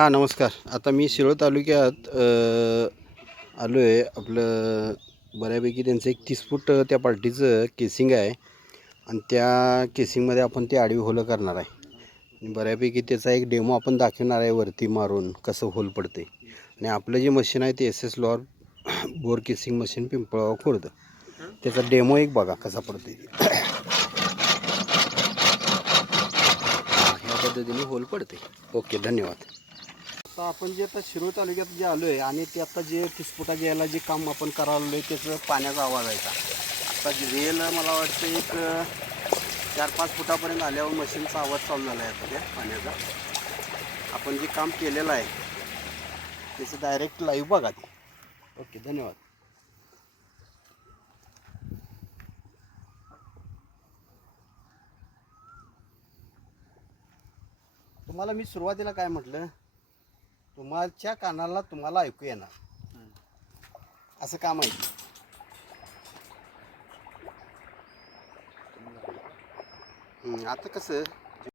हां नमस्कार. आता मी शिरोळ तालुक्यात आलो आहे. आपलं बऱ्यापैकी त्यांचं एक तीस फूट त्या पार्टीचं केसिंग आहे. आणि त्या केसिंगमध्ये आपण ते आडवी होलं करणार आहे. आणि बऱ्यापैकी त्याचा एक डेमो आपण दाखवणार आहे वरती मारून कसं होल पडते आणि आपलं जे मशीन आहे ते एस एस लॉर bore casing machine Pimpalav Khurd. त्याचा डेमो एक बघा कसा पडते ह्या पद्धतीने होल पडते ओके धन्यवाद. आता आपण जे आता शिरोळ तालुक्यात जे आलो आहे आणि ते आता जे तिसपुटा घ्यायला जे काम आपण करायला आहे त्याचं पाण्याचा आवाज आहे का? आता रेल मला वाटतं एक चार पाच फुटापर्यंत आल्यावर मशीनचा आवाज चालू झाला आहे आता त्या पाण्याचा. आपण जे काम केलेलं आहे त्याचं डायरेक्ट लाईव्ह बघा ते. ओके धन्यवाद. तुम्हाला मी सुरुवातीला काय म्हटलं? तुमच्या कानाला तुम्हाला ऐकू येणार. असं काम आहे आता कसं?